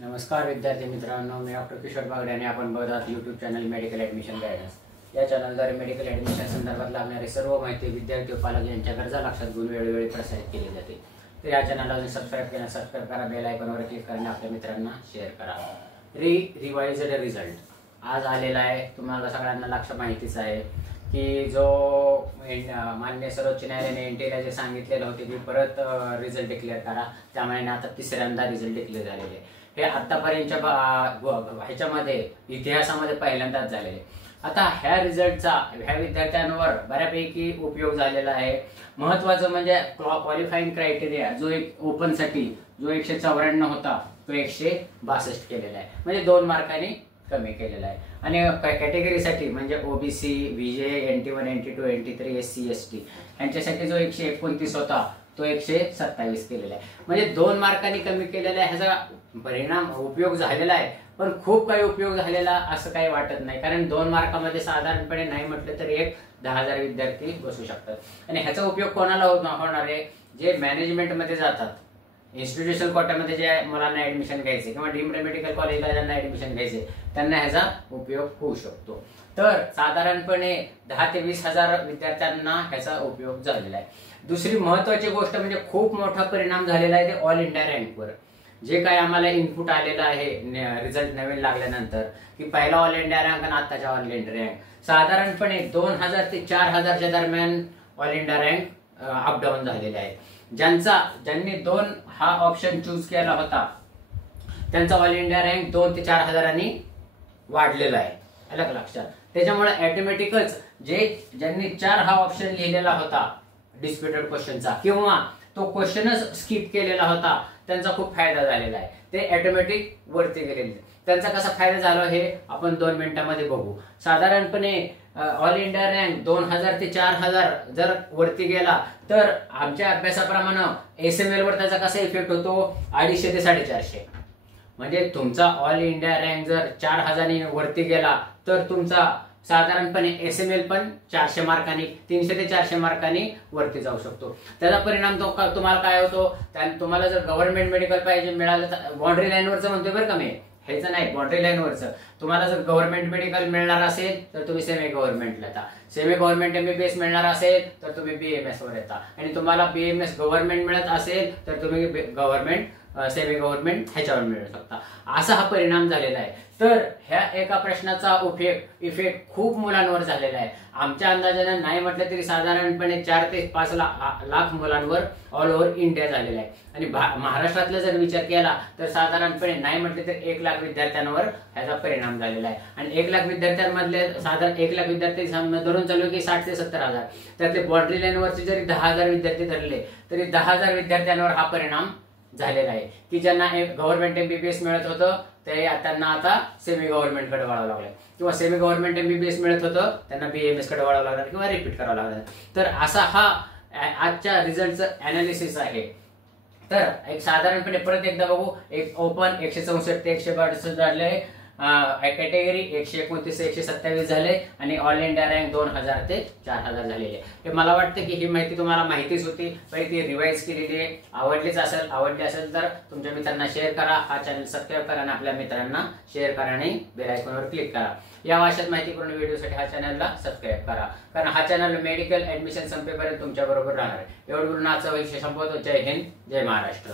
नमस्कार विद्यार्थी मित्रांनो, मी डॉक्टर किशोर बागडे आणि आपण बघत YouTube channel medical admission guidance. या चॅनलद्वारे मेडिकल ॲडमिशन संदर्भात लागणारी सर्व माहिती विद्यार्थी व पालक यांच्या गरजा लक्षात घेऊन वेळोवेळी प्रसारित केली जाते। तर या चॅनलला अजून सबस्क्राइब करा, बेल आयकॉनवर क्लिक करा आणि आपल्या मित्रांना शेअर करा। रिवाइज्ड रिझल्ट आज आलेला आहे। तुम्हाला सगळ्यांना लक्ष माहितीच आहे की जो माननीय सर्वोच्च न्यायालयाने एनटीला जे सांगितलेलं होते की परत रिझल्ट डिक्लेअर करा, त्यामुळे आता तिसऱ्यांदा रिझल्ट डिक्लेअर झालेले आहे। हे आतापर्यंतच्या ह्याच्यामध्ये इतिहासामध्ये पहिल्यांदाच झालेले। आता ह्या रिझल्टचा ह्या विद्यार्थ्यांवर बऱ्यापैकी उपयोग झालेला आहे। महत्त्वाचं म्हणजे क्वालिफाईंग क्रायटेरिया जो एक ओपन साठी जो 194 होता तो 162 केलेला आहे, म्हणजे 2 मार्कांनी कमी केलेला आहे। आणि कॅटेगरीसाठी म्हणजे OBC, VJ, NT1, NT2, NT3, SC, ST यांच्यासाठी जो 129 होता तो 127 केलेला आहे, म्हणजे 2 मार्कांनी कमी केलेला आहे। ह्याचा परिणाम उपयोग झालेला आहे, पण खूप काही उपयोग झालेला असं काही वाटत नाही, कारण 2 मार्कामध्ये साधारणपणे नाही म्हटलं तरी 10,000 विद्यार्थी बसू शकतात। आणि ह्याचा उपयोग कोणाला होणार आहे? जे मॅनेजमेंट मध्ये जातात, इन्स्टिट्यूशनल कोट्यामध्ये जे मुलांना ऍडमिशन घ्यायचे किंवा डीम्ड मेडिकल कॉलेजला ज्यांना ऍडमिशन घ्यायचे त्यांना ह्याचा उपयोग होऊ शकतो। तर साधारणपणे 10 ते 20,000 विद्यार्थ्यांना ह्याचा उपयोग झालेला आहे। दुसरी महत्त्वाची गोष्ट म्हणजे खूप मोठा परिणाम झालेला आहे ते ऑल इंडिया रँकवर। जे काही आम्हाला इनपुट आलेलं आहे रिझल्ट नवीन लागल्यानंतर की पहिला ऑल इंडिया रँक आणि आताच्या ऑल इंडिया रँक साधारणपणे 2000 ते 4000च्या दरम्यान ऑल इंडिया रँक अपडाऊन झालेले आहे। ज्यांनी 2 हा ऑप्शन चूज केला होता त्यांचा ऑल इंडिया रँक 2 ते 4000 वाढलेला आहे, अलग लक्षात। त्याच्यामुळे ऑटोमॅटिकच ज्यांनी 4 हा ऑप्शन लिहिलेला होता डिस्प्युटेड क्वेश्चनचा किंवा तो क्वेश्चनच स्किप केलेला होता त्यांचा खूप फायदा झालेला आहे। ते ऑटोमॅटिक वरती गेलेले। त्यांचा कसा फायदा झाला हे आपण 2 मिनिटांमध्ये बघू। साधारणपणे ऑल इंडिया रँक 2000 ते 4000 जर वरती गेला तर आमच्या अभ्यासाप्रमाणे एसएमएल वर त्याचा कसा इफेक्ट होतो? 250 ते 450। म्हणजे तुमचा ऑल इंडिया रँक जर 4000 वरती गेला तर तुमचा साधारणपणे एसएमएल पण 400 मार्कांनी 300 ते 400 मार्कांनी वरती जाऊ शकतो। त्याचा परिणाम तुम्हाला काय होतो? तुम्हाला जर गव्हर्नमेंट मेडिकल पाहिजे मिळालं तर बाउंड्री लाईनवरचं म्हणतोय बरं का मी, हेच नाही, बाउंड्री लाईनवरचं तुम्हाला जर गव्हर्नमेंट मेडिकल मिळणार असेल तर तुम्ही सेमी गव्हर्नमेंटला येता, सेमी गव्हर्नमेंट MBBS मिळणार असेल तर तुम्ही BMS वर येता, आणि तुम्हाला BMS गव्हर्नमेंट मिळत असेल तर तुम्ही गव्हर्नमेंट सेमी गव्हर्नमेंट ह्याच्यावर मिळू शकता। असा हा परिणाम झालेला आहे। तर ह्या एका प्रश्नाचा इफेक्ट खूप मुलांवर झालेला आहे। आमच्या अंदाजाने नाही म्हटलं तरी साधारणपणे 4 ते 5 लाख मुलांवर ऑल ओव्हर इंडिया झालेला आहे। आणि महाराष्ट्रातला जर विचार केला तर साधारणपणे नाही म्हटलं तर 1 लाख विद्यार्थ्यांवर ह्याचा परिणाम झालेला आहे। आणि 1 लाख विद्यार्थ्यांमधले साधारण 1 लाख विद्यार्थी धरून चालू की 60 ते 70,000, त्यातले बाउंड्री लाईनवरचे जरी 10,000 विद्यार्थी धरले तरी 10,000 विद्यार्थ्यांवर हा परिणाम झालेला आहे की ज्यांना गव्हर्नमेंट MBBS मिळत होतं ते त्यांना आता सेमी गव्हर्नमेंट कडे वळावं लागलं, किंवा सेमी गव्हर्नमेंट MBBS मिळत होतं त्यांना BMS कडे वळावं लागलं किंवा रिपीट करावं लागलं। तर असा हा आजच्या रिझल्टचं अनालिसिस आहे। तर एक साधारणपणे परत एकदा बघू, एक ओपन 164 ते 162 झाले, कॅटेगरी 129 ते 127 झाले, आणि ऑल इंडिया रँक 2000 ते 4000 झालेले। हे मला वाटतं की ही माहिती तुम्हाला माहितीच होती, पण ती रिवाइज केलेली आहे। आवडली असेल तर तुमच्या मित्रांना शेअर करा, हा चॅनल सबस्क्राईब करा आणि आपल्या मित्रांना शेअर करा आणि बेल आयकॉनवर क्लिक करा। या भाषेत माहितीपूर्ण व्हिडिओसाठी हा चॅनलला सबस्क्राईब करा, कारण हा चॅनल मेडिकल ऍडमिशन संपेपर्यंत तुमच्या बरोबर राहणार आहे। एवढं बोलून आजचा विषय संपवतो। जय हिंद, जय महाराष्ट्र।